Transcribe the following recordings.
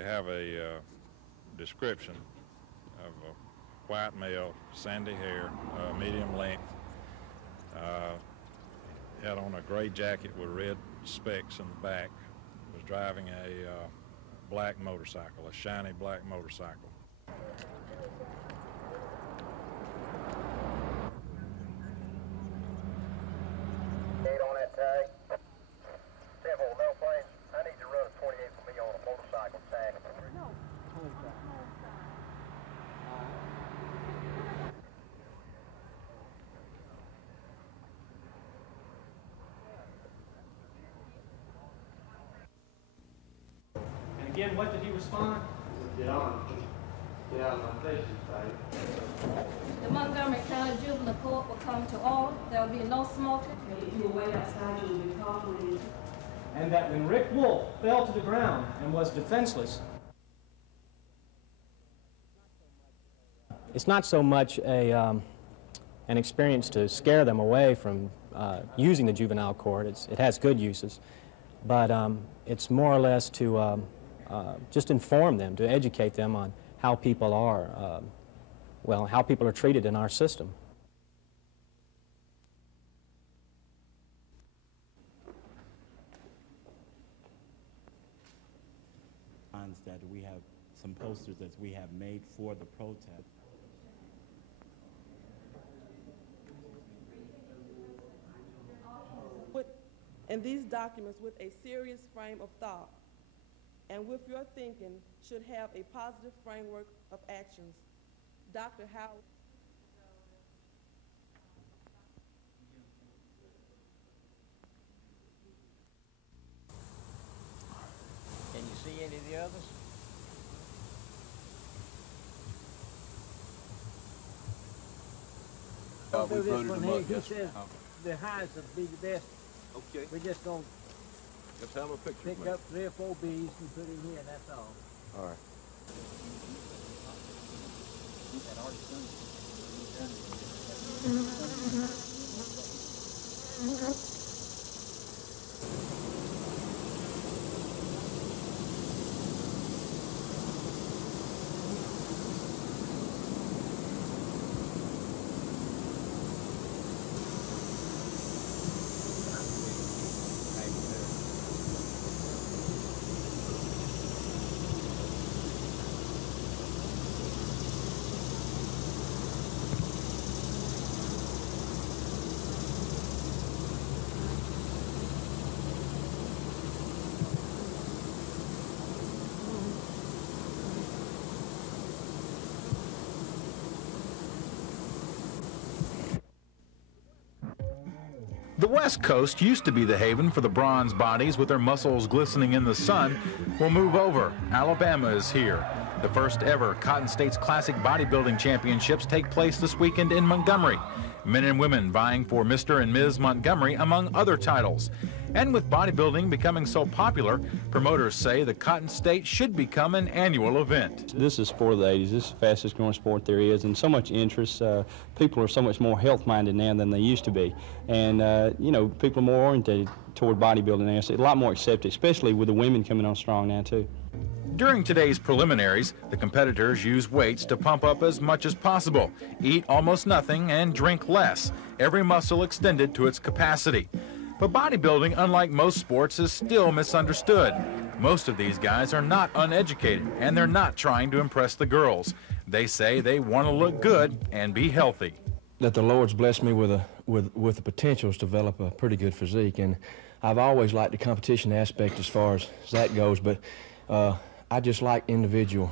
we have a description of a white male, sandy hair, medium length, had on a gray jacket with red specks in the back, was driving a black motorcycle, a shiny black motorcycle. On that tag. 10-4, no planes. I need to run a 28 for me on a motorcycle tag. No. And again, what did he respond? Get on. Get out of my face, babe. The Montgomery County Juvenile Court will come to order. There will be no smoking. If you were way outside, you would be calling. And that when Rick Wolf fell to the ground and was defenseless, it's not so much an experience to scare them away from using the juvenile court. It has good uses, but it's more or less to just inform them, to educate them on how people are, well, how people are treated in our system. That we have some posters that we have made for the protest. And these documents with a serious frame of thought and with your thinking should have a positive framework of actions. Dr. Howard. Can you see any of the others? We voted them up. He says the highest would be the best. Okay. We're just going Let's have a picture. to pick up 3 or 4 bees and put in here, that's all. All right. The West Coast used to be the haven for the bronze bodies with their muscles glistening in the sun. We'll move over. Alabama is here. The first ever Cotton States Classic Bodybuilding Championships take place this weekend in Montgomery. Men and women vying for Mr. and Ms. Montgomery, among other titles. And with bodybuilding becoming so popular, promoters say the Cotton State should become an annual event. This is sport of the 80s. This is the fastest growing sport there is, and so much interest. People are so much more health-minded now than they used to be. And, you know, people are more oriented toward bodybuilding now. So a lot more accepted, especially with the women coming on strong now, too. During today's preliminaries, the competitors use weights to pump up as much as possible, eat almost nothing, and drink less, every muscle extended to its capacity. But bodybuilding, unlike most sports, is still misunderstood. Most of these guys are not uneducated, and they're not trying to impress the girls. They say they want to look good and be healthy. That the Lord's blessed me with the potential to develop a pretty good physique, and I've always liked the competition aspect as far as that goes, but I just like individual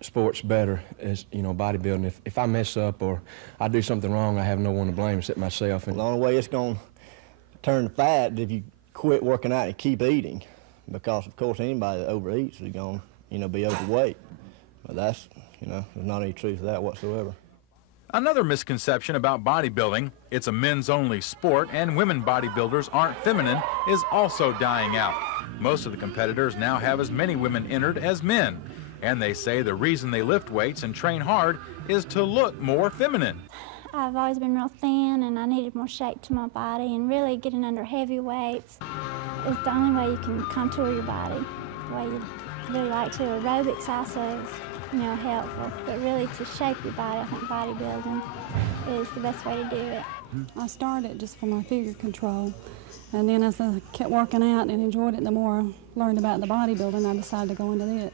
sports better, as you know, bodybuilding. If I mess up or I do something wrong, I have no one to blame except myself. And the only way it's going to turn to fat is if you quit working out and keep eating, because of course anybody that overeats is going to, you know, be overweight. But that's, you know, there's not any truth to that whatsoever. Another misconception about bodybuilding, it's a men's-only sport and women bodybuilders aren't feminine, is also dying out. Most of the competitors now have as many women entered as men, and they say the reason they lift weights and train hard is to look more feminine. I've always been real thin, and I needed more shape to my body, and really getting under heavy weights is the only way you can contour your body, the way you really like to. Aerobics also is, you know, helpful, but really to shape your body, I think bodybuilding is the best way to do it. I started just for my figure control, and then as I kept working out and enjoyed it, the more I learned about the bodybuilding, I decided to go into it.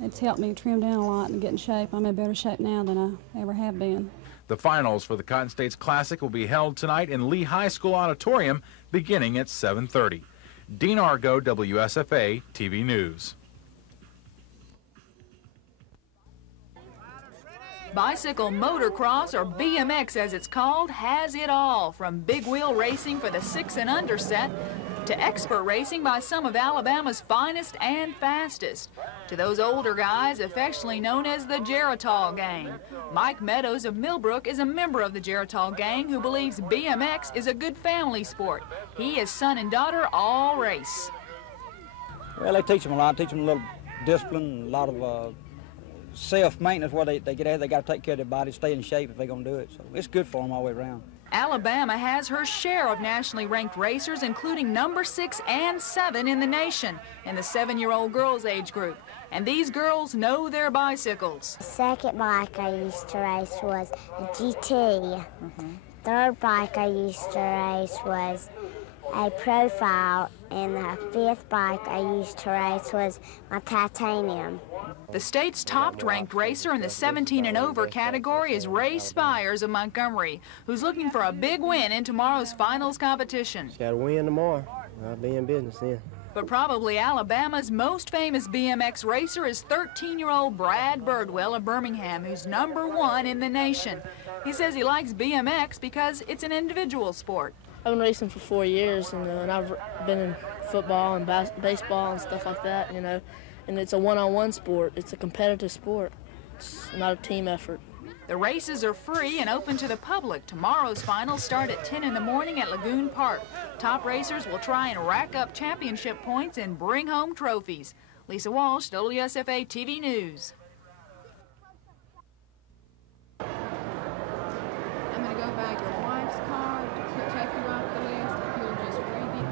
It's helped me trim down a lot and get in shape. I'm in better shape now than I ever have been. The finals for the Cotton States Classic will be held tonight in Lee High School Auditorium beginning at 7:30. Dean Argo, WSFA TV News. Bicycle motocross, or BMX as it's called, has it all, from big wheel racing for the 6 and under set to expert racing by some of Alabama's finest and fastest, to those older guys affectionately known as the Geritol Gang. Mike Meadows of Millbrook is a member of the Geritol Gang who believes BMX is a good family sport. He, his son and daughter all race. Well, they teach them a lot, teach them a little discipline, a lot of self-maintenance where they get at. They got to take care of their body, stay in shape if they're going to do it. So it's good for them all the way around. Alabama has her share of nationally ranked racers, including number 6 and 7 in the nation in the 7-year-old girls age group. And these girls know their bicycles. The second bike I used to race was a GT. Third bike I used to race was a profile, and the 5th bike I used to race was my titanium. The state's top-ranked racer in the 17 and over category is Ray Spires of Montgomery, who's looking for a big win in tomorrow's finals competition. Got to win tomorrow. I'll be in business then. But probably Alabama's most famous BMX racer is 13-year-old Brad Birdwell of Birmingham, who's number 1 in the nation. He says he likes BMX because it's an individual sport. I've been racing for 4 years, and I've been in football and baseball and stuff like that, you know. And it's a one-on-one sport. It's a competitive sport. It's not a team effort. The races are free and open to the public. Tomorrow's finals start at 10 in the morning at Lagoon Park. Top racers will try and rack up championship points and bring home trophies. Lisa Walsh, WSFA TV News. I'm going to go back to your wife's card to check you off the list. If you'll just read it.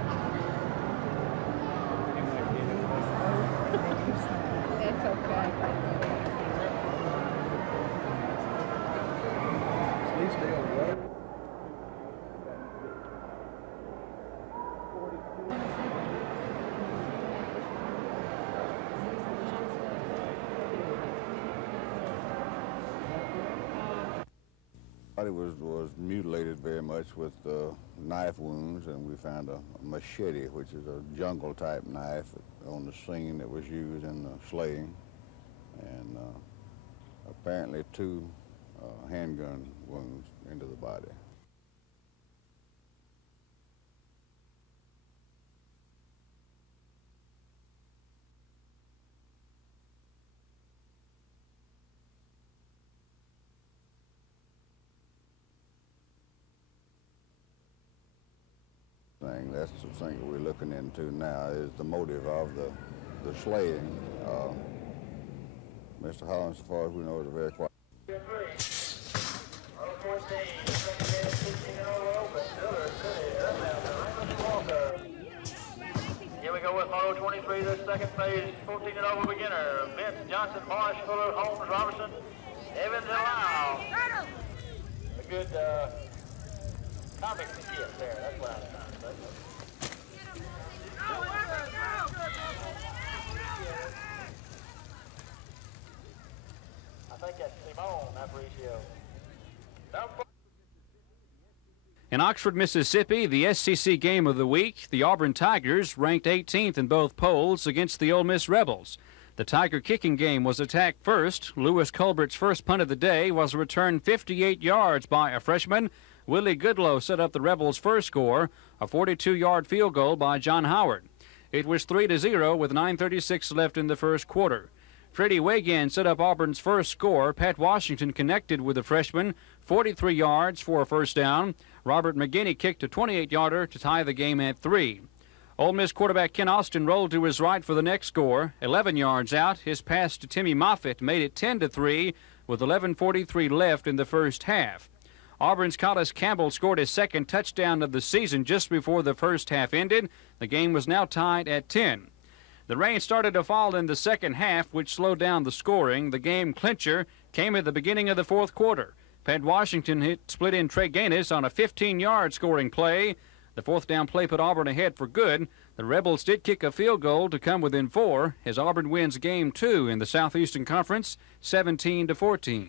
That's okay. Body was mutilated very much with knife wounds, and we found a machete, which is a jungle type knife, on the scene that was used in the slaying, and apparently 2 handgun wounds into the body. That's the thing that we're looking into now, is the motive of the slaying. Mr. Holland, so far as we know, is a very quiet. Here we go with Moto 23, the second phase, 14 and over beginner. Vince, Johnson, Marsh, Fuller, Holmes, Robertson, Evans, and Lau. A good comic skit there, that's what I was trying to say. I think that's Simone, Aparicio. In Oxford, Mississippi, the SEC game of the week, the Auburn Tigers ranked 18th in both polls against the Ole Miss Rebels. The Tiger kicking game was attacked first. Lewis Culbert's first punt of the day was returned 58 yards by a freshman. Willie Goodlow set up the Rebels' first score, a 42-yard field goal by John Howard. It was 3-0 with 9:36 left in the first quarter. Freddie Wagan set up Auburn's first score. Pat Washington connected with the freshman, 43 yards for a first down. Robert McGinney kicked a 28-yarder to tie the game at 3. Ole Miss quarterback Ken Austin rolled to his right for the next score. 11 yards out, his pass to Timmy Moffitt made it 10-3 with 11:43 left in the first half. Auburn's Collis Campbell scored his second touchdown of the season just before the first half ended. The game was now tied at 10. The rain started to fall in the second half, which slowed down the scoring. The game clincher came at the beginning of the fourth quarter. Pat Washington hit split-end Trey Gaines on a 15-yard scoring play. The fourth down play put Auburn ahead for good. The Rebels did kick a field goal to come within 4 as Auburn wins Game 2 in the Southeastern Conference, 17-14.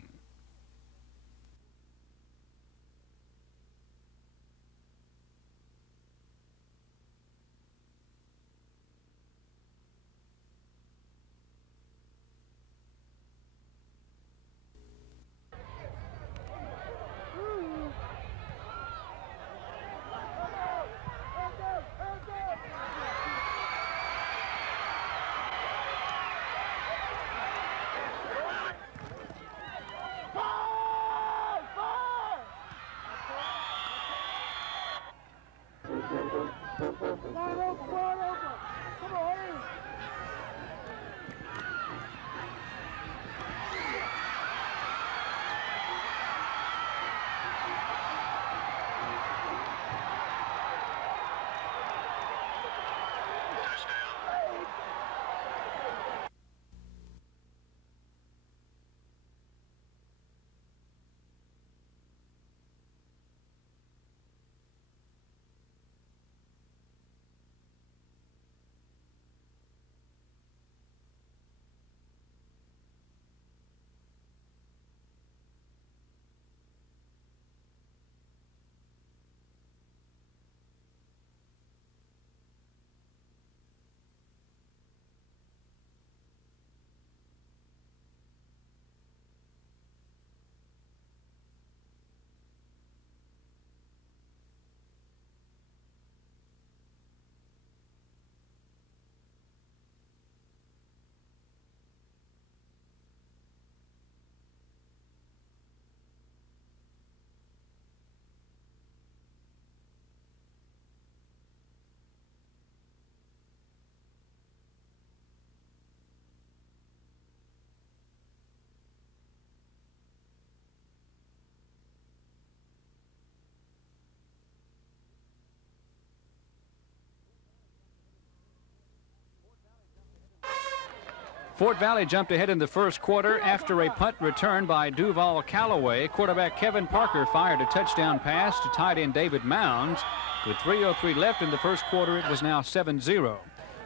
Fort Valley jumped ahead in the first quarter after a punt return by Duval Calloway. Quarterback Kevin Parker fired a touchdown pass to tight end David Mounds. With 3:03 left in the first quarter, it was now 7-0.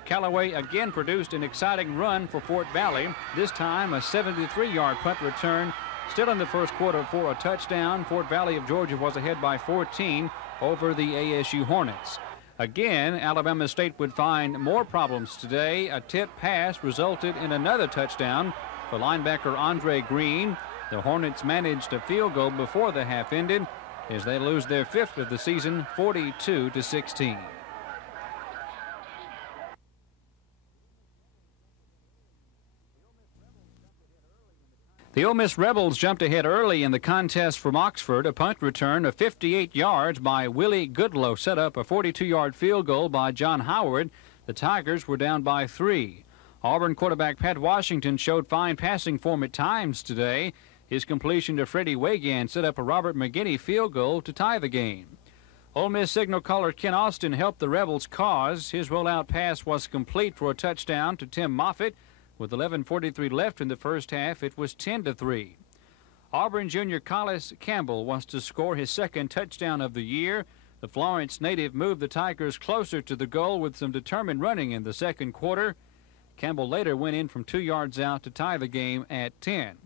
Calloway again produced an exciting run for Fort Valley, this time a 73-yard punt return. Still in the first quarter for a touchdown. Fort Valley of Georgia was ahead by 14 over the ASU Hornets. Again, Alabama State would find more problems today. A tip pass resulted in another touchdown for linebacker Andre Green. The Hornets managed a field goal before the half ended as they lose their 5th of the season, 42-16. The Ole Miss Rebels jumped ahead early in the contest from Oxford. A punt return of 58 yards by Willie Goodlow set up a 42-yard field goal by John Howard. The Tigers were down by 3. Auburn quarterback Pat Washington showed fine passing form at times today. His completion to Freddie Wagan set up a Robert McGinney field goal to tie the game. Ole Miss signal caller Ken Austin helped the Rebels' cause. His rollout pass was complete for a touchdown to Tim Moffitt. With 11:43 left in the first half, it was 10-3. Auburn junior Collis Campbell wants to score his second touchdown of the year. The Florence native moved the Tigers closer to the goal with some determined running in the second quarter. Campbell later went in from 2 yards out to tie the game at 10.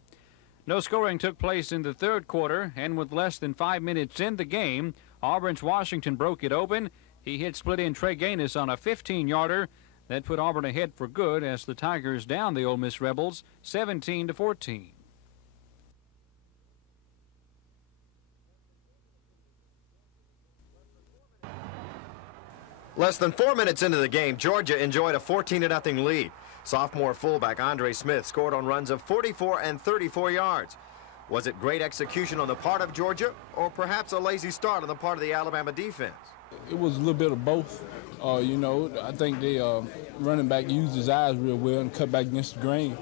No scoring took place in the third quarter, and with less than 5 minutes in the game, Auburn's Washington broke it open. He hit split-end Trey Gaines on a 15-yarder. That put Auburn ahead for good as the Tigers down the Ole Miss Rebels 17-14. Less than 4 minutes into the game, Georgia enjoyed a 14-0 lead. Sophomore fullback Andre Smith scored on runs of 44 and 34 yards. Was it great execution on the part of Georgia, or perhaps a lazy start on the part of the Alabama defense? It was a little bit of both. You know, I think the running back used his eyes real well and cut back against the grain.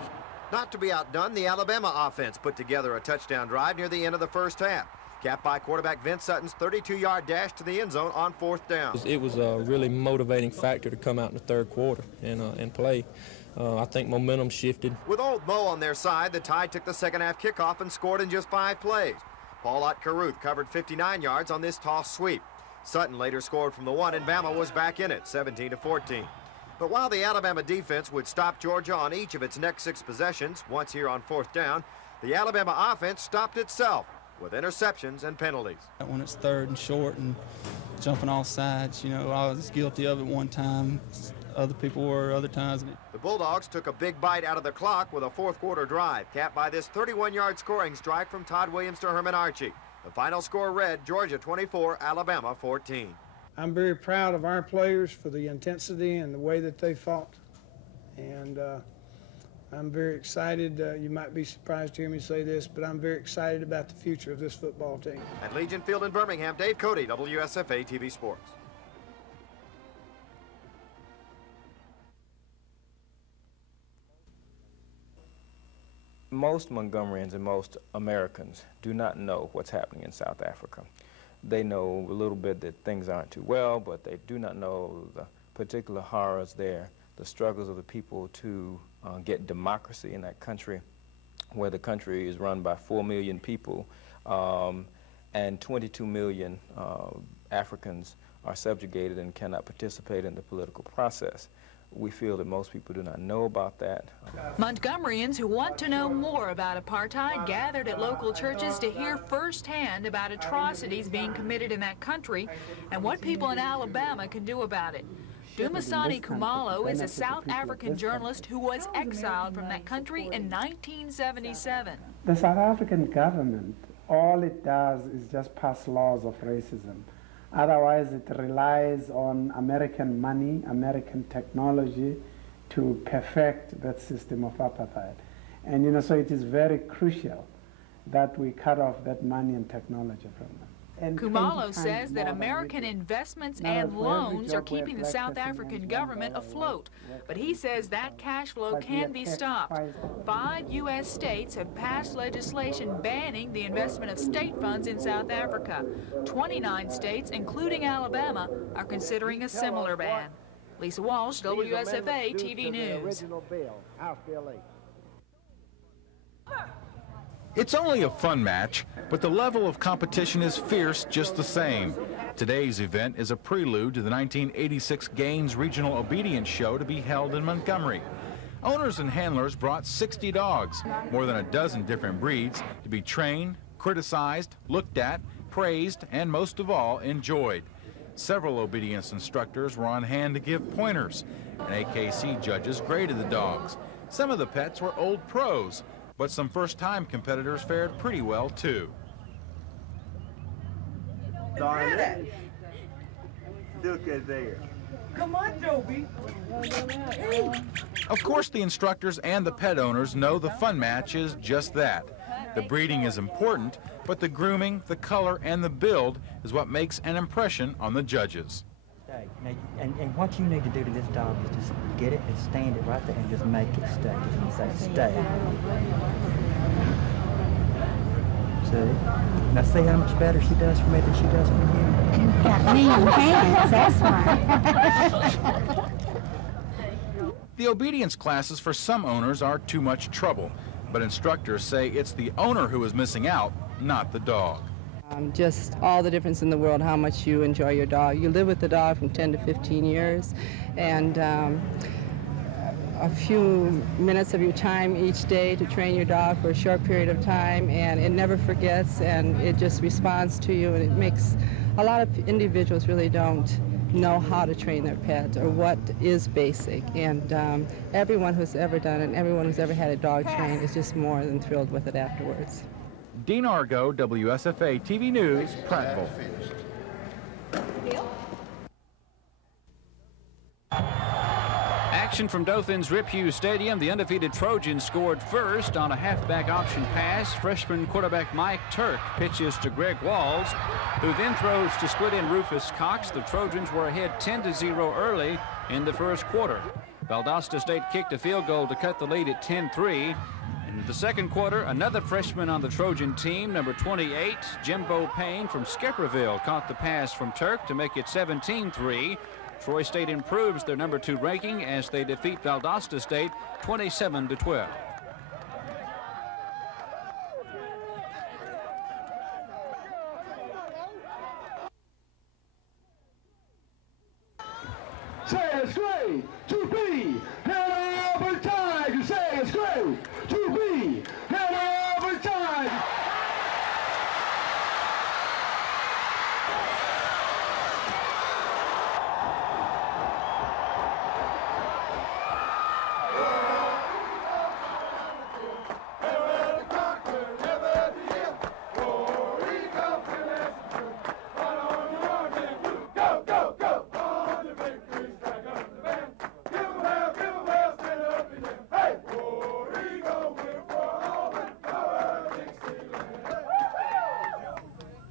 Not to be outdone, the Alabama offense put together a touchdown drive near the end of the first half. capped by quarterback Vince Sutton's 32-yard dash to the end zone on 4th down. It was a really motivating factor to come out in the third quarter and play. I think momentum shifted. With Old Mo on their side, the Tide took the second-half kickoff and scored in just 5 plays. Paul Ott-Caruth covered 59 yards on this toss sweep. Sutton later scored from the 1, and Bama was back in it, 17-14. But while the Alabama defense would stop Georgia on each of its next 6 possessions, once here on 4th down, the Alabama offense stopped itself with interceptions and penalties. When it's 3rd and short and jumping off sides, you know, I was guilty of it one time. Other people were other times. The Bulldogs took a big bite out of the clock with a 4th quarter drive, capped by this 31-yard scoring strike from Todd Williams to Herman Archie. The final score read Georgia 24, Alabama 14. I'm very proud of our players for the intensity and the way that they fought. And I'm very excited. You might be surprised to hear me say this, but I'm very excited about the future of this football team. At Legion Field in Birmingham, Dave Cody, WSFA TV Sports. Most Montgomeryans and most Americans do not know what's happening in South Africa. They know a little bit that things aren't too well, but they do not know the particular horrors there, the struggles of the people to get democracy in that country, where the country is run by 4 million people, and 22 million Africans are subjugated and cannot participate in the political process. We feel that most people do not know about that. Montgomeryans who want to know more about apartheid gathered at local churches to hear firsthand about atrocities being committed in that country and what people in Alabama can do about it. Dumasani Khumalo is a South African journalist who was exiled from that country in 1977. The South African government, all it does is just pass laws of racism. Otherwise, it relies on American money, American technology to perfect that system of apartheid. And, you know, so it is very crucial that we cut off that money and technology from them. Khumalo says that American investments and loans are keeping the South African government afloat, but he says that cash flow can be stopped. 5 U.S. states have passed legislation banning the investment of state funds in South Africa. 29 states, including Alabama, are considering a similar ban. Lisa Walsh, WSFA TV News. It's only a fun match, but the level of competition is fierce just the same. Today's event is a prelude to the 1986 Gaines Regional Obedience Show to be held in Montgomery. Owners and handlers brought 60 dogs, more than a dozen different breeds, to be trained, criticized, looked at, praised, and most of all, enjoyed. Several obedience instructors were on hand to give pointers, and AKC judges graded the dogs. Some of the pets were old pros, but some first-time competitors fared pretty well, too. Darling, look at there. Come on, Joby. Of course, the instructors and the pet owners know the fun match is just that. The breeding is important, but the grooming, the color, and the build is what makes an impression on the judges. Now, and what you need to do to this dog is just get it and stand it right there and just make it stay. Just say stay. See? Now see how much better she does for me than she does for you? You got me in hands, that's why. The obedience classes for some owners are too much trouble, but instructors say it's the owner who is missing out, not the dog. Just all the difference in the world, how much you enjoy your dog. You live with the dog from 10 to 15 years, and a few minutes of your time each day to train your dog for a short period of time, and it never forgets, and it just responds to you, and it makes a lot of individuals really don't know how to train their pet or what is basic, and everyone who's ever done it and everyone who's ever had a dog trained is just more than thrilled with it afterwards. Dean Argo, WSFA TV News, Prattville. Action from Dothan's Rip Hughes Stadium. The undefeated Trojans scored first on a halfback option pass. Freshman quarterback Mike Turk pitches to Greg Walls, who then throws to split-in Rufus Cox. The Trojans were ahead 10-0 early in the first quarter. Valdosta State kicked a field goal to cut the lead at 10-3. And In the second quarter, another freshman on the Trojan team, number 28, Jimbo Payne from Skipperville, caught the pass from Turk to make it 17-3. Troy State improves their number 2 ranking as they defeat Valdosta State 27-12. Say it's great to be an Auburn Tiger. Say it's great to be an Auburn Tiger.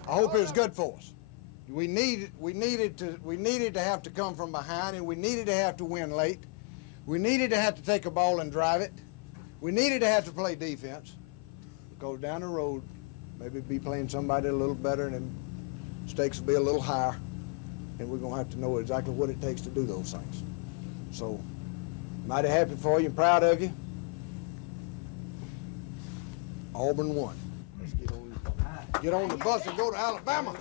I hope it was good for us. We needed to have to come from behind, and we needed to have to win late. We needed to have to take a ball and drive it. We needed to have to play defense, because down the road, maybe be playing somebody a little better, and stakes will be a little higher, and we're gonna have to know exactly what it takes to do those things. So, mighty happy for you and proud of you. Auburn won. Get on the bus and go to Alabama.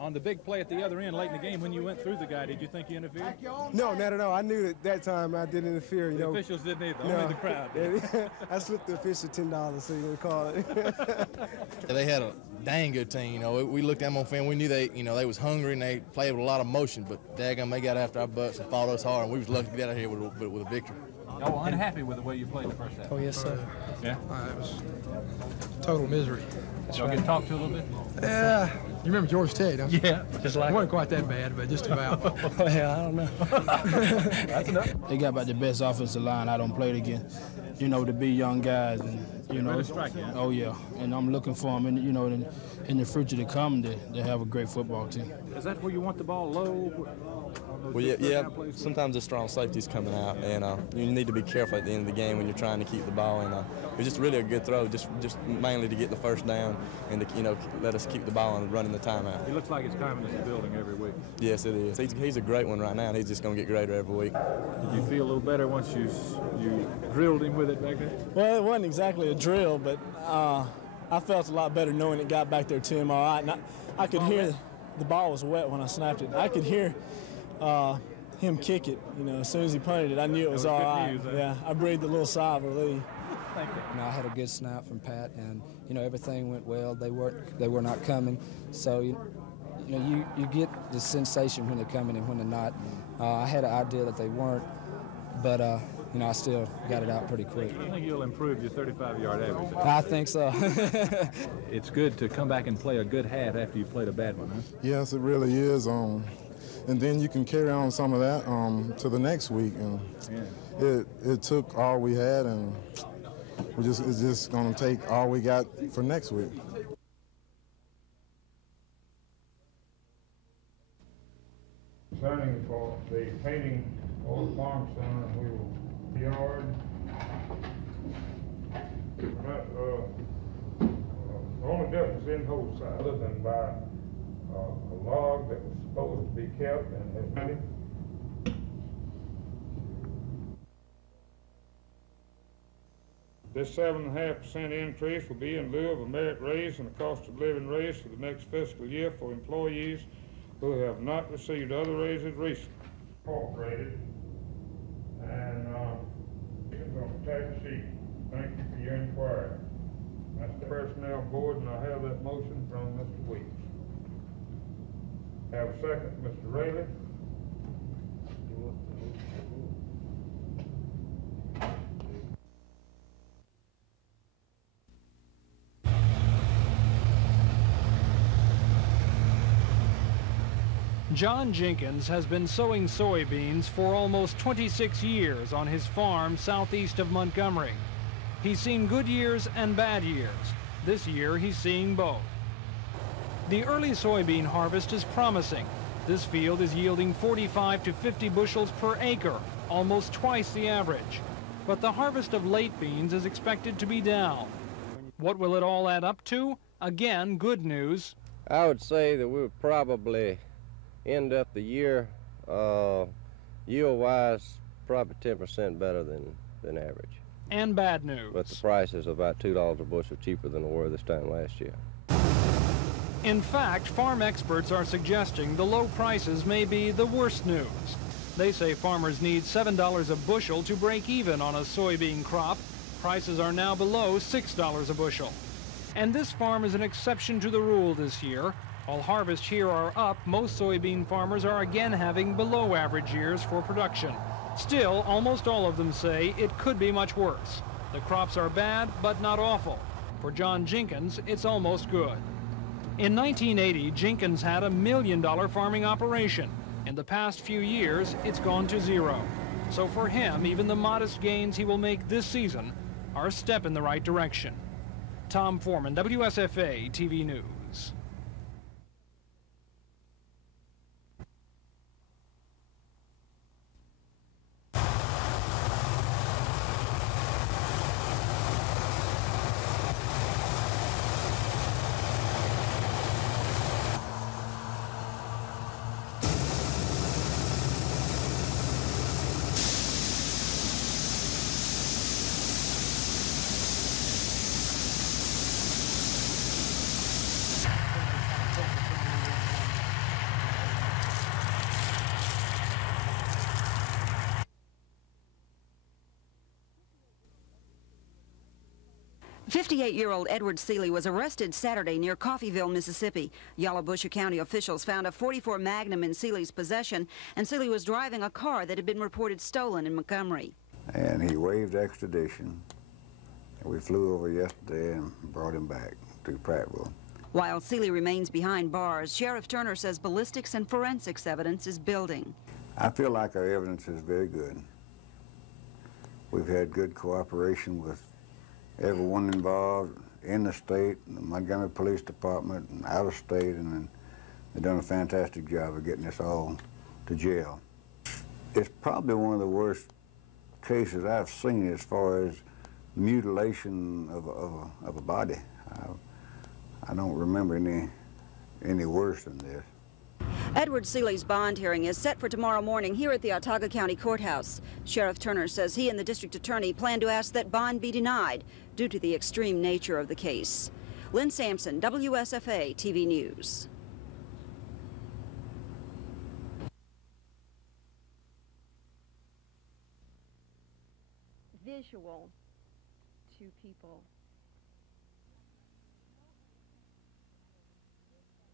On the big play at the other end late in the game when you went through the guy, did you think you interfered? No, not at all. I knew that time I didn't interfere. The officials didn't either, only the crowd. I slipped the official $10 so you can call it. They had a dang good team. You know, we looked at them on film. We knew they was hungry and they played with a lot of motion. But daggum, they got after our butts and fought us hard, and we was lucky to get out of here with a victory. Y'all unhappy with the way you played the first half? Oh yes, sir. Yeah. It was total misery. Y'all get talked to a little bit? Yeah. You remember Georgia Tech, don't you? Yeah, just like it wasn't quite that bad, but just about. Well, I don't know. That's enough. They got about the best offensive line I don't play against. You know, to be young guys, and you know. Oh yeah, and I'm looking for them, and you know, in the future to come, to have a great football team. Is that where you want the ball low? Well, yeah. Sometimes the strong safety's coming out, and you need to be careful at the end of the game when you're trying to keep the ball. And it was just really a good throw, just mainly to get the first down and to let us keep the ball and running the timeout. He looks like his confidence is building every week. Yes, it is. He's a great one right now, and he's just going to get greater every week. Did you feel a little better once you drilled him with it back there? Well, it wasn't exactly a drill, but I felt a lot better knowing it got back there to him all right. And I could hear the ball was wet when I snapped it. I could hear him kick it. You know, as soon as he punted it, I knew it was all right. News, yeah, I breathed a little sigh of relief. Thank you. You know, I had a good snap from Pat, and you know everything went well. They were not coming, so you get the sensation when they're coming and when they're not. I had an idea that they weren't, but you know I still got it out pretty quick. I think you'll improve your 35-yard average. I think so. It's good to come back and play a good half after you played a bad one, huh? Yes, it really is. And then you can carry on some of that to the next week. And it took all we had, and it's just going to take all we got for next week. Signing for the painting Old Farm Center, we will yard. The only difference in whole side, other than by a log that was supposed to be kept and has been. This 7.5% increase will be in lieu of a merit raise and a cost of living raise for the next fiscal year for employees who have not received other raises recently. Incorporated, and it's on the tax sheet. Thank you for your inquiry. That's the personnel board, and I have that motion from Mr. Weeks. Have a second, Mr. Rayleigh. John Jenkins has been sowing soybeans for almost 26 years on his farm southeast of Montgomery. He's seen good years and bad years. This year he's seeing both. The early soybean harvest is promising. This field is yielding 45 to 50 bushels per acre, almost twice the average. But the harvest of late beans is expected to be down. What will it all add up to? Again, good news. I would say that we would probably end up the year yield-wise probably 10% better than average. And bad news. But the price is about $2 a bushel cheaper than they were this time last year. In fact, farm experts are suggesting the low prices may be the worst news. They say farmers need $7 a bushel to break even on a soybean crop. Prices are now below $6 a bushel. And this farm is an exception to the rule this year. While harvests here are up, most soybean farmers are again having below average years for production. Still, almost all of them say it could be much worse. The crops are bad, but not awful. For John Jenkins, it's almost good. In 1980, Jenkins had a $1 million farming operation. In the past few years, it's gone to zero. So for him, even the modest gains he will make this season are a step in the right direction. Tom Foreman, WSFA TV News. '58-year-old Edward Seeley was arrested Saturday near Coffeyville, Mississippi. Yalobusha County officials found a .44 Magnum in Seeley's possession, and Seeley was driving a car that had been reported stolen in Montgomery. And he waived extradition. We flew over yesterday and brought him back to Prattville. While Seeley remains behind bars, Sheriff Turner says ballistics and forensics evidence is building. I feel like our evidence is very good. We've had good cooperation with everyone involved in the state, the Montgomery Police Department, and out of state, and they've done a fantastic job of getting us all to jail. It's probably one of the worst cases I've seen as far as mutilation of a body. I don't remember any worse than this. Edward Seeley's bond hearing is set for tomorrow morning here at the Autauga County Courthouse. Sheriff Turner says he and the district attorney plan to ask that bond be denied due to the extreme nature of the case. Lynn Sampson, WSFA TV News. Visual to people.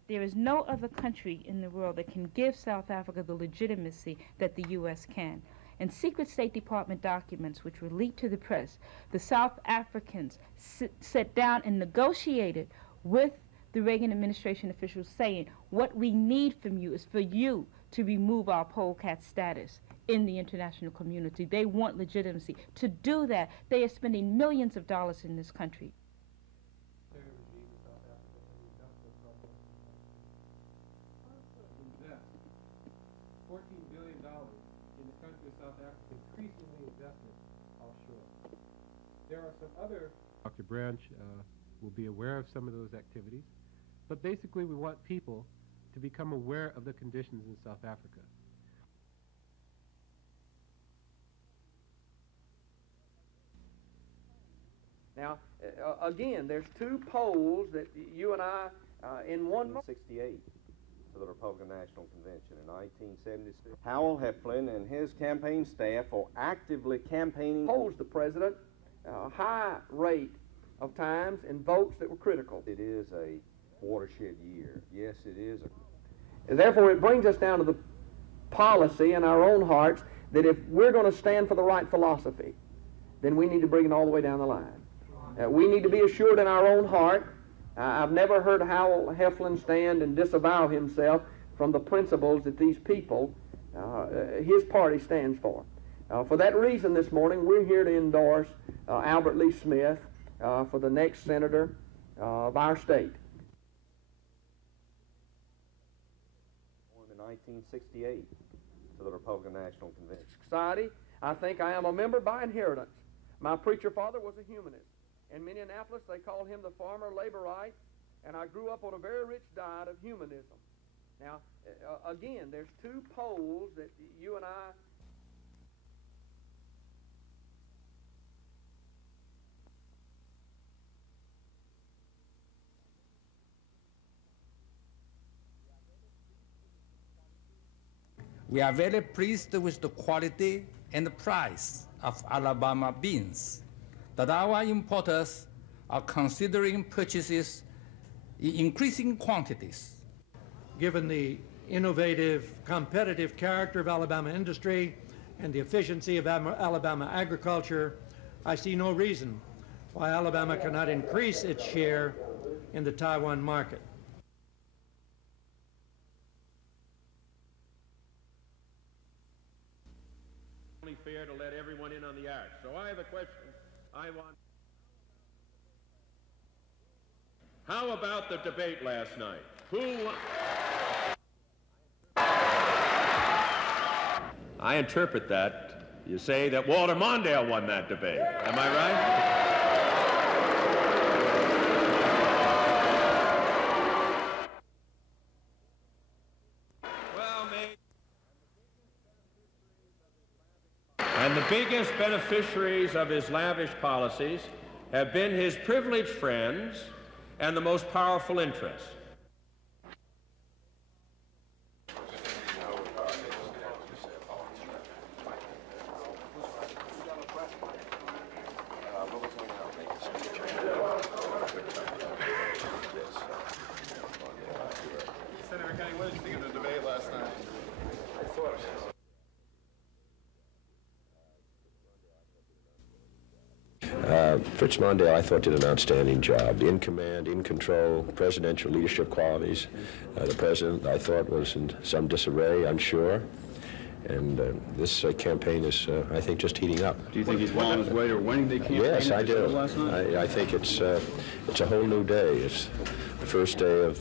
There is no other country in the world that can give South Africa the legitimacy that the U.S. can. In secret State Department documents which were leaked to the press, the South Africans sat down and negotiated with the Reagan administration officials saying, what we need from you is for you to remove our polecat status in the international community. They want legitimacy. To do that, they are spending millions of dollars in this country. There are some other... Dr. Branch will be aware of some of those activities, but basically we want people to become aware of the conditions in South Africa. Now, again, there's two polls that you and I, in one... 1968 for the Republican National Convention in 1976. Howell Heflin and his campaign staff are actively campaigning... ...opposed the president a high rate of times in votes that were critical. It is a watershed year. Yes, it is. And therefore, it brings us down to the policy in our own hearts that if we're going to stand for the right philosophy, then we need to bring it all the way down the line. We need to be assured in our own heart. I've never heard Howell Heflin stand and disavow himself from the principles that these people, his party, stands for. For that reason this morning, we're here to endorse Albert Lee Smith for the next senator of our state. In 1968 to the Republican National Convention. Society, I think I am a member by inheritance. My preacher father was a humanist. In Minneapolis, they called him the farmer laborite, and I grew up on a very rich diet of humanism. Now, again, there's two poles that you and I... We are very pleased with the quality and the price of Alabama beans that our importers are considering purchases in increasing quantities. Given the innovative, competitive character of Alabama industry and the efficiency of Alabama agriculture, I see no reason why Alabama cannot increase its share in the Taiwan market. Only fair to let everyone in on the act. So I have a question I want. How about the debate last night? I interpret that. You say that Walter Mondale won that debate. Am I right? And the biggest beneficiaries of his lavish policies have been his privileged friends and the most powerful interests. Senator Kenny, what did you think of the debate last night? Fritz Mondale, I thought, did an outstanding job. In command, in control, presidential leadership qualities. The president, I thought, was in some disarray, unsure. And this campaign is, I think, just heating up. Do you think he's well on his way to winning the campaign? Yes, I do. I think it's a whole new day. It's the first day of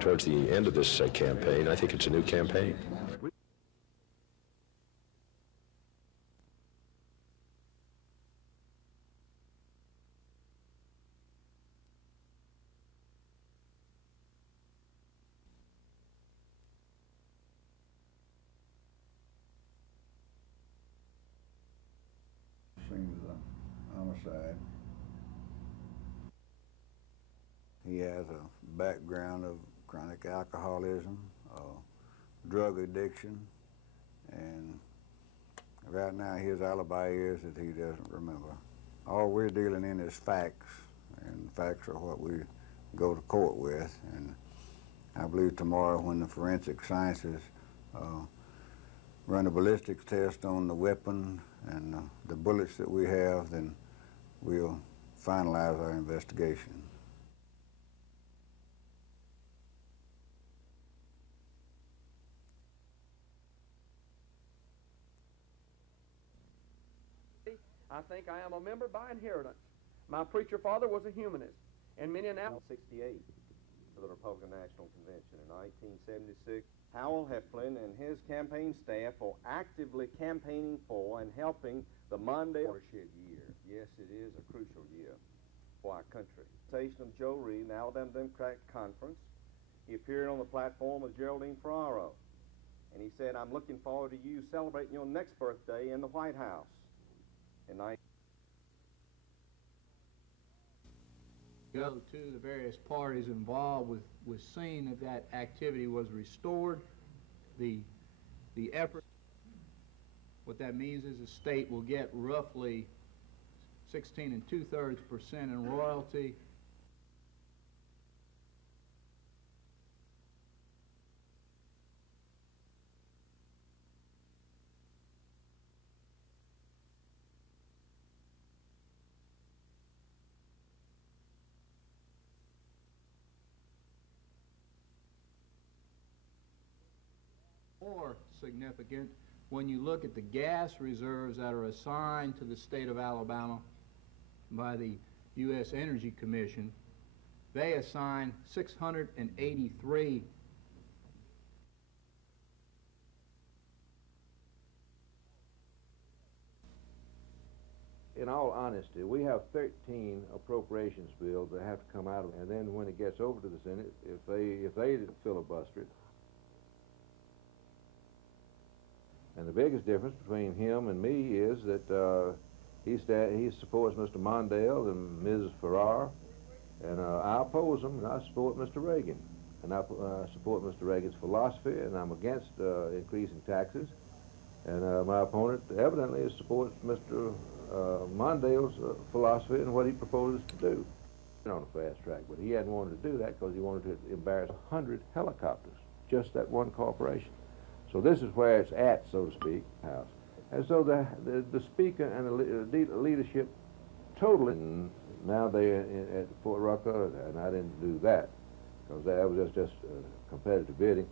towards the end of this campaign. I think it's a new campaign. Seems a homicide. He has a background of chronic alcoholism, drug addiction, and right now his alibi is that he doesn't remember. All we're dealing in is facts, and facts are what we go to court with. And I believe tomorrow, when the forensic sciences run a ballistics test on the weapon and the bullets that we have, then we'll finalize our investigation. I think I am a member by inheritance. My preacher father was a humanist. In Minneapolis, 1968 to the Republican National Convention. In 1976, Howell Heflin and his campaign staff are actively campaigning for and helping the Mondale watershed year. Yes, it is a crucial year for our country. Presentation of Joe Reed in the Alabama Democratic Conference. He appeared on the platform with Geraldine Ferraro, and he said, "I'm looking forward to you celebrating your next birthday in the White House." In go to the various parties involved with seeing that that activity was restored. The effort, what that means is the state will get roughly 16 2/3% in royalty. More significant when you look at the gas reserves that are assigned to the state of Alabama by the U.S. Energy Commission. They assign 683 in all honesty, we have 13 appropriations bills that have to come out of it, and then when it gets over to the Senate, if they filibuster it. And the biggest difference between him and me is that he supports Mr. Mondale and Ms. Farrar, and I oppose them, and I support Mr. Reagan. And I support Mr. Reagan's philosophy, and I'm against increasing taxes. And my opponent evidently supports Mr. Mondale's philosophy and what he proposes to do on a fast track. But he hadn't wanted to do that because he wanted to embarrass 100 helicopters, just that one corporation. So this is where it's at, so to speak, House. And so the Speaker and the leadership totally, and now they're at Fort Rucker, and I didn't do that, because that was just competitive bidding.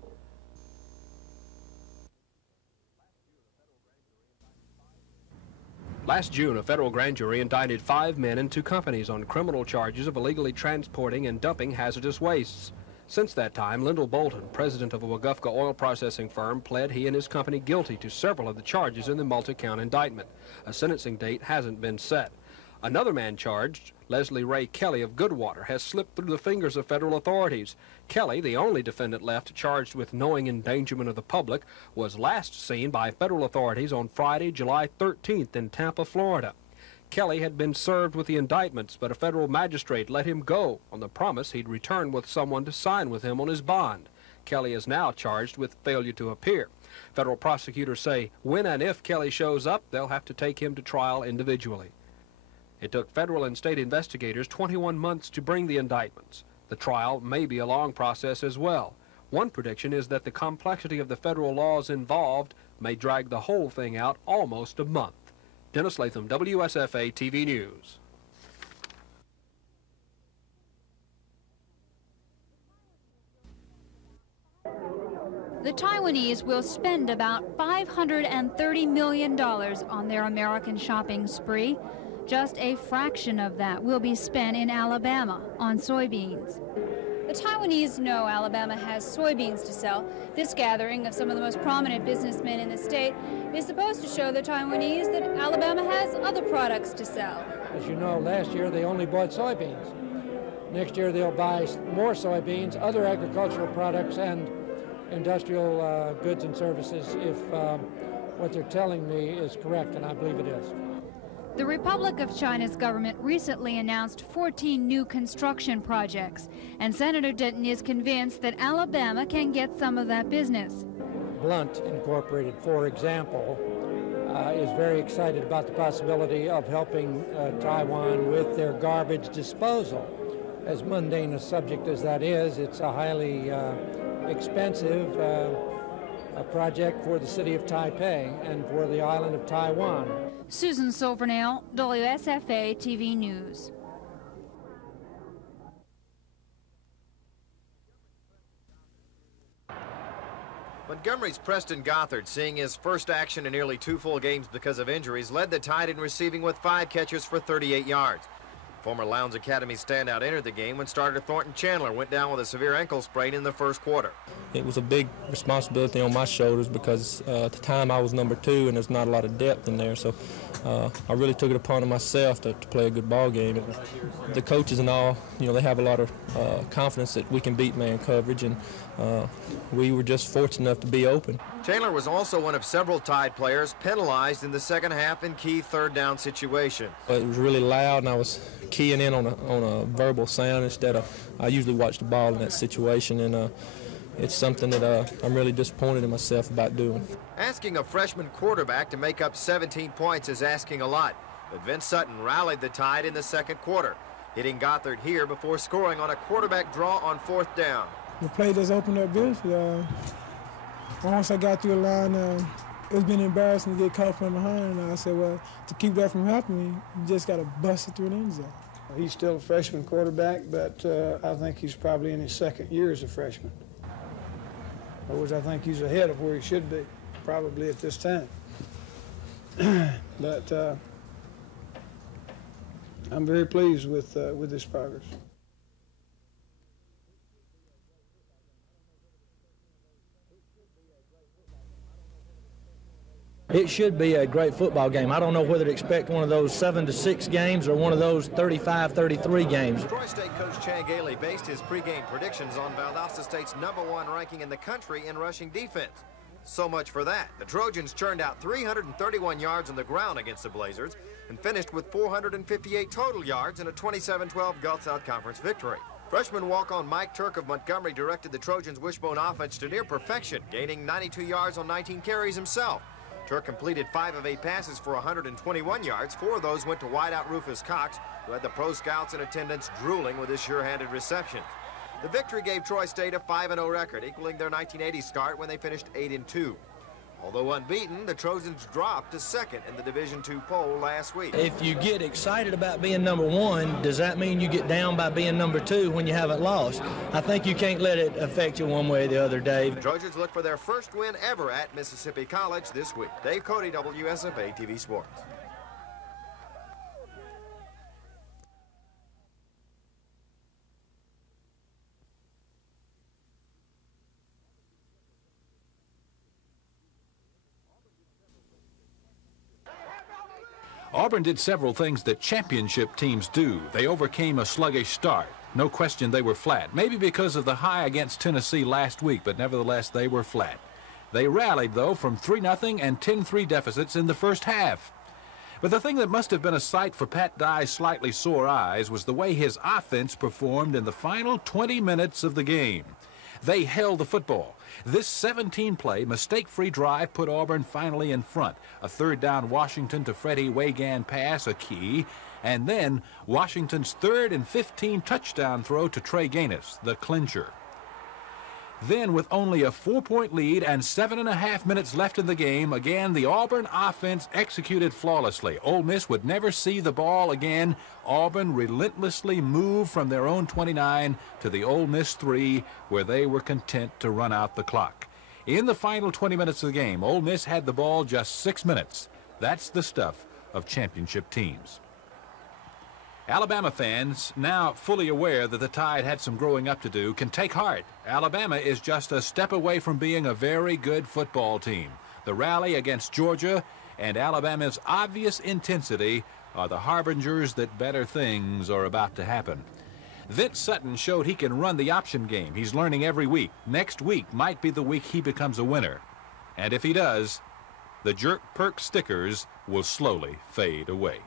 Last June, a federal grand jury indicted 5 men and 2 companies on criminal charges of illegally transporting and dumping hazardous wastes. Since that time, Lyndall Bolton, president of a Wagufka oil processing firm, pled he and his company guilty to several of the charges in the multi-count indictment. A sentencing date hasn't been set. Another man charged, Leslie Ray Kelly of Goodwater, has slipped through the fingers of federal authorities. Kelly, the only defendant left charged with knowing endangerment of the public, was last seen by federal authorities on Friday, July 13th in Tampa, Florida. Kelly had been served with the indictments, but a federal magistrate let him go on the promise he'd return with someone to sign with him on his bond. Kelly is now charged with failure to appear. Federal prosecutors say when and if Kelly shows up, they'll have to take him to trial individually. It took federal and state investigators 21 months to bring the indictments. The trial may be a long process as well. One prediction is that the complexity of the federal laws involved may drag the whole thing out almost a month. Dennis Latham, WSFA TV News. The Taiwanese will spend about $530 million on their American shopping spree. Just a fraction of that will be spent in Alabama on soybeans. The Taiwanese know Alabama has soybeans to sell. This gathering of some of the most prominent businessmen in the state is supposed to show the Taiwanese that Alabama has other products to sell. As you know, last year they only bought soybeans. Next year they'll buy more soybeans, other agricultural products, and industrial goods and services if what they're telling me is correct, and I believe it is. The Republic of China's government recently announced 14 new construction projects, and Senator Denton is convinced that Alabama can get some of that business. Blunt Incorporated, for example, is very excited about the possibility of helping Taiwan with their garbage disposal. As mundane a subject as that is, it's a highly expensive project for the city of Taipei and for the island of Taiwan. Susan Silvernail, WSFA TV News. Montgomery's Preston Gothard, seeing his first action in nearly 2 full games because of injuries, led the Tide in receiving with 5 catches for 38 yards. Former Lowndes Academy standout entered the game when starter Thornton Chandler went down with a severe ankle sprain in the first quarter. It was a big responsibility on my shoulders because at the time I was number 2 and there's not a lot of depth in there, so I really took it upon myself to play a good ball game. The coaches and all, you know, they have a lot of confidence that we can beat man coverage, and we were just fortunate enough to be open. Chandler was also one of several Tide players penalized in the second half in key third down situations. It was really loud, and I was keying in on a verbal sound instead of, I usually watch the ball in that situation, and it's something that I'm really disappointed in myself about doing. Asking a freshman quarterback to make up 17 points is asking a lot, but Vince Sutton rallied the Tide in the second quarter, hitting Gothard here before scoring on a quarterback draw on 4th down. The play just opened up beautifully. Once I got through the line, it's been embarrassing to get caught from behind, and I said, well, to keep that from happening, you just got to bust it through the end zone. He's still a freshman quarterback, but I think he's probably in his second year as a freshman. In other words, I think he's ahead of where he should be, probably at this time. But I'm very pleased with his progress. It should be a great football game. I don't know whether to expect one of those 7-6 games or one of those 35-33 games. Troy State coach Chad Gailey based his pregame predictions on Valdosta State's #1 ranking in the country in rushing defense. So much for that. The Trojans churned out 331 yards on the ground against the Blazers and finished with 458 total yards in a 27-12 Gulf South Conference victory. Freshman walk-on Mike Turk of Montgomery directed the Trojans' wishbone offense to near perfection, gaining 92 yards on 19 carries himself. Turk completed 5 of 8 passes for 121 yards. 4 of those went to wideout Rufus Cox, who had the pro scouts in attendance drooling with his sure-handed receptions. The victory gave Troy State a 5-0 record, equaling their 1980 start when they finished 8-2. Although unbeaten, the Trojans dropped to second in the Division II poll last week. If you get excited about being #1, does that mean you get down by being #2 when you haven't lost? I think you can't let it affect you one way or the other, Dave. The Trojans look for their first win ever at Mississippi College this week. Dave Cody, WSFA TV Sports. Auburn did several things that championship teams do. They overcame a sluggish start. No question they were flat. Maybe because of the high against Tennessee last week, but nevertheless they were flat. They rallied, though, from 3-0 and 10-3 deficits in the first half. But the thing that must have been a sight for Pat Dye's slightly sore eyes was the way his offense performed in the final 20 minutes of the game. They held the football. This 17-play, mistake-free drive put Auburn finally in front. A third-down Washington to Freddie Wagan pass, a key, and then Washington's 3rd and 15 touchdown throw to Trey Gaines, the clincher. Then, with only a 4-point lead and 7.5 minutes left in the game, again, the Auburn offense executed flawlessly. Ole Miss would never see the ball again. Auburn relentlessly moved from their own 29 to the Ole Miss 3, where they were content to run out the clock. In the final 20 minutes of the game, Ole Miss had the ball just 6 minutes. That's the stuff of championship teams. Alabama fans, now fully aware that the Tide had some growing up to do, can take heart. Alabama is just a step away from being a very good football team. The rally against Georgia and Alabama's obvious intensity are the harbingers that better things are about to happen. Vince Sutton showed he can run the option game. He's learning every week. Next week might be the week he becomes a winner. And if he does, the Jerk Perk stickers will slowly fade away.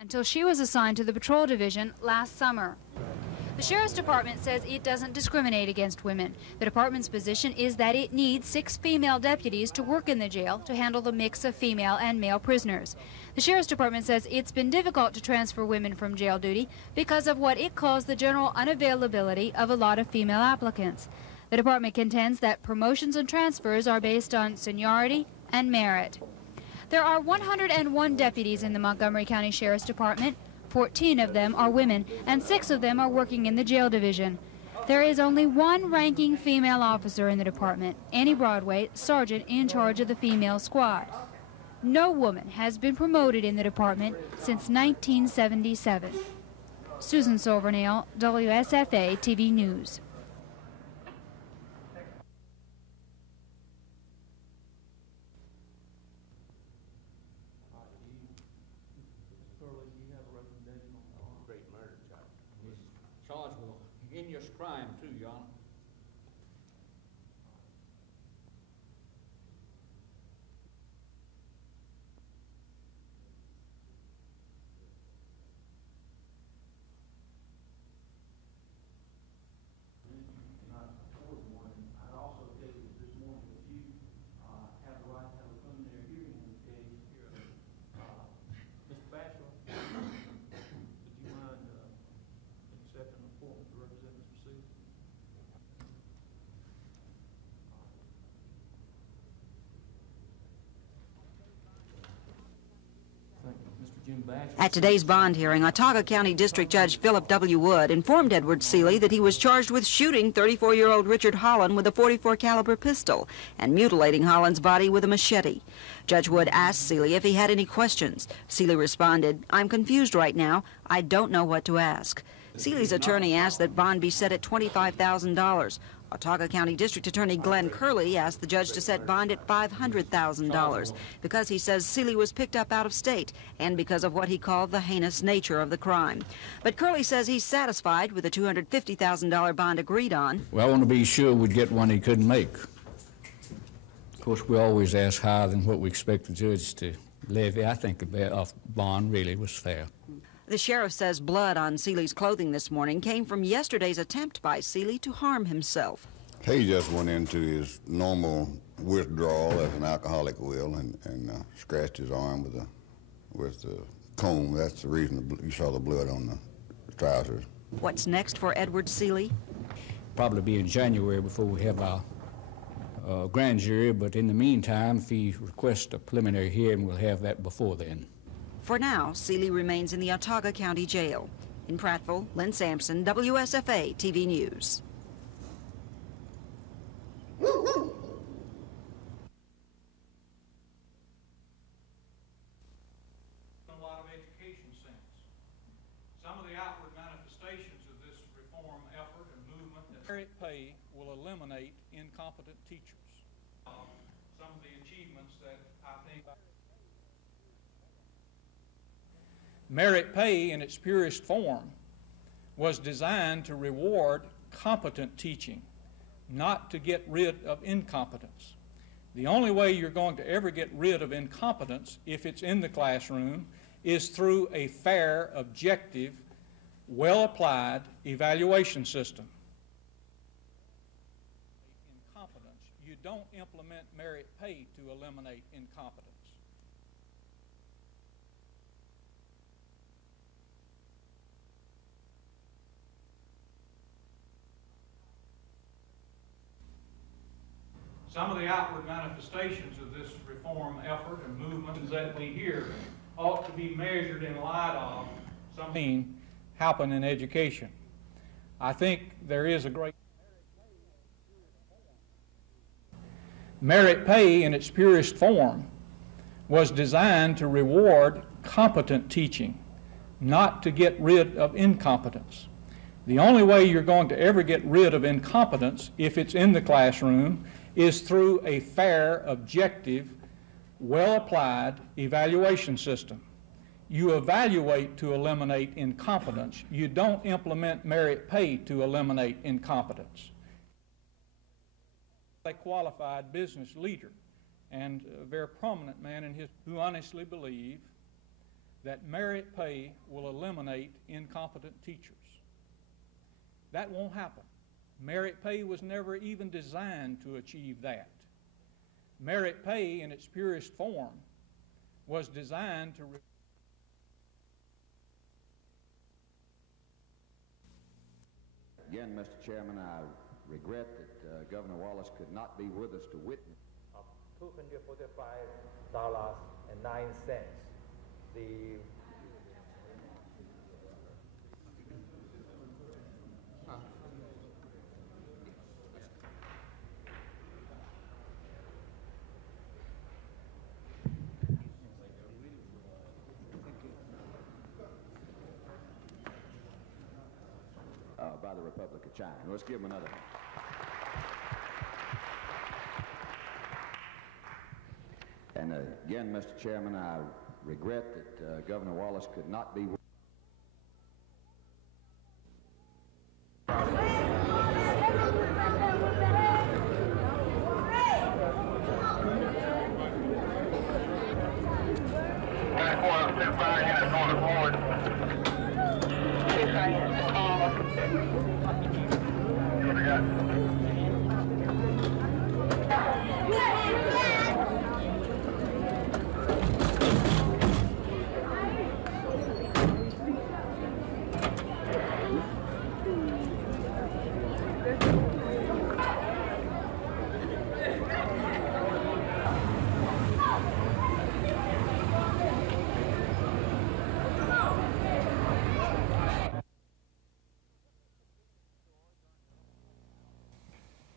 Until she was assigned to the Patrol Division last summer. The Sheriff's Department says it doesn't discriminate against women. The department's position is that it needs 6 female deputies to work in the jail to handle the mix of female and male prisoners. The Sheriff's Department says it's been difficult to transfer women from jail duty because of what it calls the general unavailability of a lot of female applicants. The department contends that promotions and transfers are based on seniority and merit. There are 101 deputies in the Montgomery County Sheriff's Department. 14 of them are women, and 6 of them are working in the jail division. There is only one ranking female officer in the department, Annie Broadway, sergeant in charge of the female squad. No woman has been promoted in the department since 1977. Susan Silvernail, WSFA TV News. Charged with a heinous crime, too, Your Honor. At today's bond hearing, Autauga County District Judge Philip W. Wood informed Edward Seeley that he was charged with shooting 34-year-old Richard Holland with a .44 caliber pistol and mutilating Holland's body with a machete. Judge Wood asked Seeley if he had any questions. Seeley responded, "I'm confused right now. I don't know what to ask." Seeley's attorney asked that bond be set at $25,000. Autauga County District Attorney Glenn Curley asked the judge to set bond at $500,000 because he says Seeley was picked up out of state and because of what he called the heinous nature of the crime. But Curley says he's satisfied with the $250,000 bond agreed on. Well, I want to be sure we'd get one he couldn't make. Of course, we always ask higher than what we expect the judge to levy. I think a bond really was fair. The sheriff says blood on Seeley's clothing this morning came from yesterday's attempt by Seeley to harm himself. He just went into his normal withdrawal as an alcoholic will and scratched his arm with the comb. That's the reason you saw the blood on the trousers. What's next for Edward Seeley? Probably be in January before we have our grand jury, but in the meantime, if he requests a preliminary hearing, we'll have that before then. For now, Seeley remains in the Autauga County Jail. In Prattville, Lynn Sampson, WSFA TV News. A lot of education sense. Some of the outward manifestations of this reform effort and movement that merit pay will eliminate incompetent teachers. Some of the achievements that I think merit pay in its purest form was designed to reward competent teaching, not to get rid of incompetence. The only way you're going to ever get rid of incompetence, if it's in the classroom, is through a fair, objective, well-applied evaluation system. Incompetence. You don't implement merit pay to eliminate incompetence. Some of the outward manifestations of this reform effort and movement that we hear ought to be measured in light of something happen in education. I think there is a great merit pay in its purest form was designed to reward competent teaching, not to get rid of incompetence. The only way you're going to ever get rid of incompetence, if it's in the classroom, is through a fair, objective, well-applied evaluation system. You evaluate to eliminate incompetence. You don't implement merit pay to eliminate incompetence. A qualified business leader and a very prominent man in his who honestly believe that merit pay will eliminate incompetent teachers. That won't happen. Merit pay was never even designed to achieve that. Merit pay in its purest form was designed to Again, Mr. Chairman, I regret that Governor Wallace could not be with us to witness. Of $245.09. The by the Republic of China. Let's give him another hand. And again, Mr. Chairman, I regret that Governor Wallace could not be with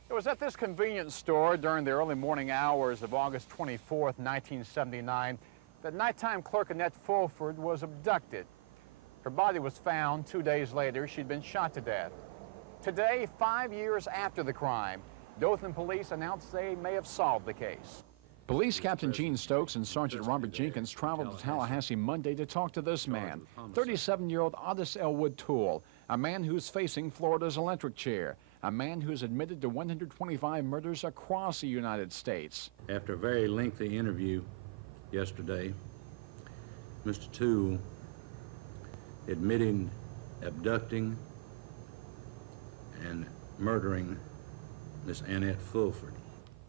It was at this convenience store during the early morning hours of August 24th, 1979, that nighttime clerk Annette Fulford was abducted. Her body was found 2 days later. She'd been shot to death. Today, 5 years after the crime, Dothan police announced they may have solved the case. Police Captain Gene Stokes and Sergeant Robert Jenkins traveled to Tallahassee Monday to talk to this man, 37-year-old Otis Elwood Toole, a man who's facing Florida's electric chair, a man who's admitted to 125 murders across the United States. After a very lengthy interview yesterday, Mr. Toole admitting abducting and murdering Miss Annette Fulford.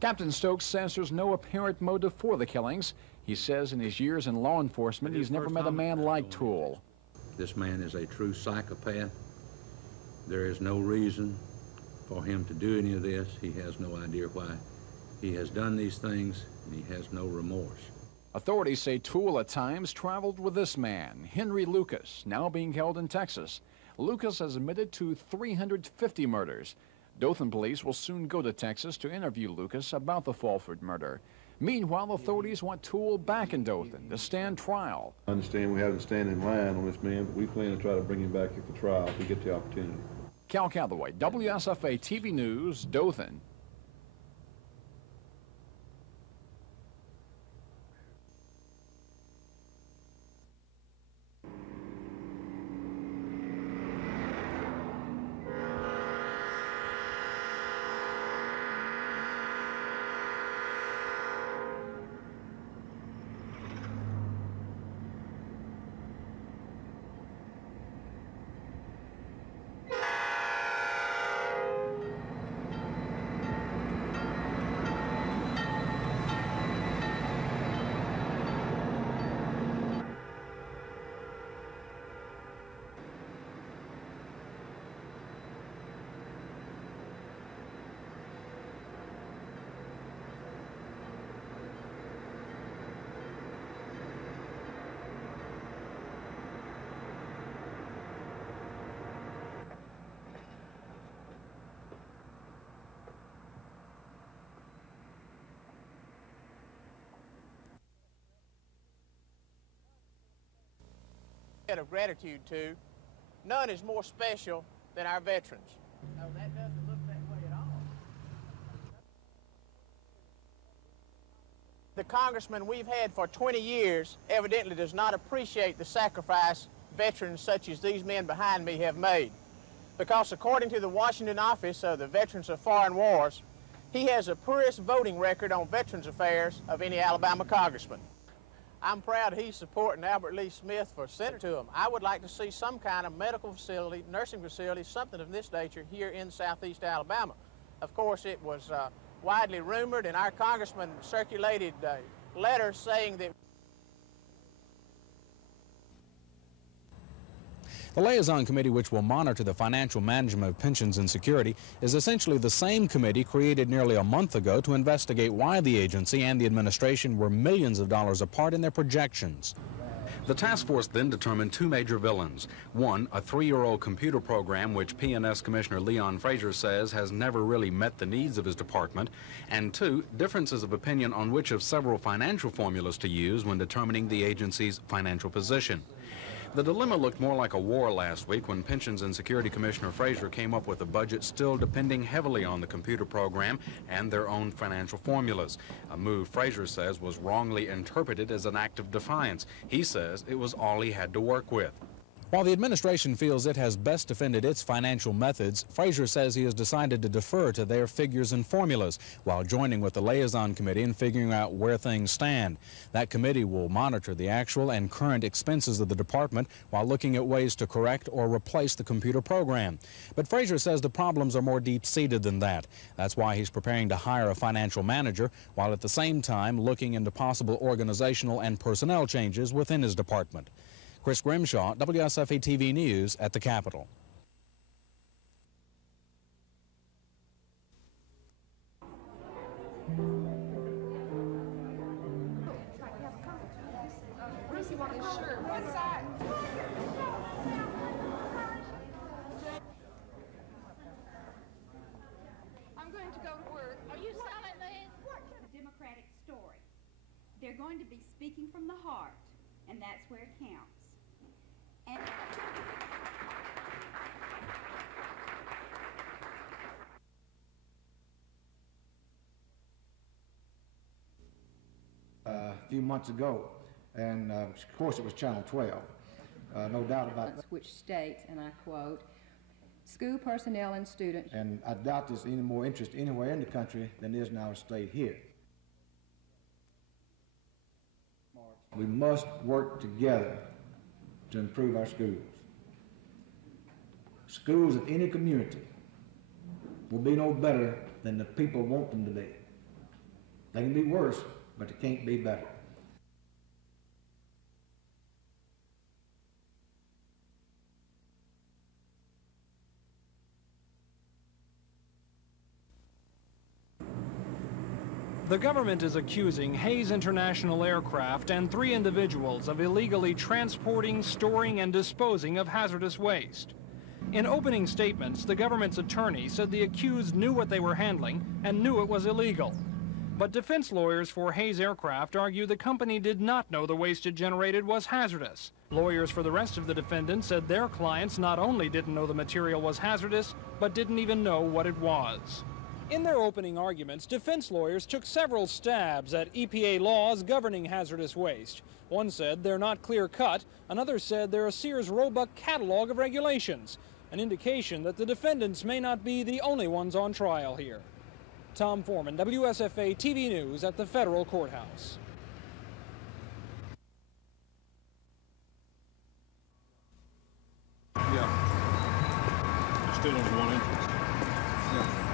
Captain Stokes says there's no apparent motive for the killings. He says in his years in law enforcement, he's never met a man like Toole. This man is a true psychopath. There is no reason for him to do any of this. He has no idea why he has done these things, and he has no remorse. Authorities say Toole at times traveled with this man, Henry Lucas, now being held in Texas. Lucas has admitted to 350 murders. Dothan police will soon go to Texas to interview Lucas about the Fulford murder. Meanwhile, authorities want Toole back in Dothan to stand trial. I understand we have him stand in line on this man, but we plan to try to bring him back at the trial if we get the opportunity. Cal Calloway, WSFA TV News, Dothan. Of gratitude to, none is more special than our veterans. No, that doesn't look that way at all. The congressman we've had for 20 years evidently does not appreciate the sacrifice veterans such as these men behind me have made, because according to the Washington office of the Veterans of Foreign Wars, he has the poorest voting record on veterans affairs of any Alabama congressman. I'm proud he's supporting Albert Lee Smith for senator to him. I would like to see some kind of medical facility, nursing facility, something of this nature here in southeast Alabama. Of course, it was widely rumored, and our congressman circulated letters saying that The Liaison Committee, which will monitor the financial management of pensions and security, is essentially the same committee created nearly a month ago to investigate why the agency and the administration were millions of dollars apart in their projections. The task force then determined two major villains. One, a 3-year-old computer program which P&S Commissioner Leon Frazier says has never really met the needs of his department. And two, differences of opinion on which of several financial formulas to use when determining the agency's financial position. The dilemma looked more like a war last week when Pensions and Security Commissioner Frazier came up with a budget still depending heavily on the computer program and their own financial formulas. A move Frazier says was wrongly interpreted as an act of defiance. He says it was all he had to work with. While the administration feels it has best defended its financial methods, Frazier says he has decided to defer to their figures and formulas while joining with the Liaison Committee in figuring out where things stand. That committee will monitor the actual and current expenses of the department while looking at ways to correct or replace the computer program. But Frazier says the problems are more deep-seated than that. That's why he's preparing to hire a financial manager while at the same time looking into possible organizational and personnel changes within his department. Chris Grimshaw, WSFA TV News at the Capitol. I'm going to go to work. Are you selling this? The Democratic story. They're going to be speaking from the heart, and that's where it counts. And a few months ago, and of course it was Channel 12, no doubt about it. Which states, and I quote, school personnel and students. And I doubt there's any more interest anywhere in the country than there is in our state here. We must work together to improve our schools. Schools of any community will be no better than the people want them to be. They can be worse, but they can't be better. The government is accusing Hayes International Aircraft and 3 individuals of illegally transporting, storing, and disposing of hazardous waste. In opening statements, the government's attorney said the accused knew what they were handling and knew it was illegal. But defense lawyers for Hayes Aircraft argue the company did not know the waste it generated was hazardous. Lawyers for the rest of the defendants said their clients not only didn't know the material was hazardous, but didn't even know what it was. In their opening arguments, defense lawyers took several stabs at EPA laws governing hazardous waste. One said they're not clear-cut, another said they're a Sears Roebuck catalog of regulations, an indication that the defendants may not be the only ones on trial here. Tom Foreman, WSFA TV News at the Federal Courthouse. Yeah. Still only one entrance. Yeah.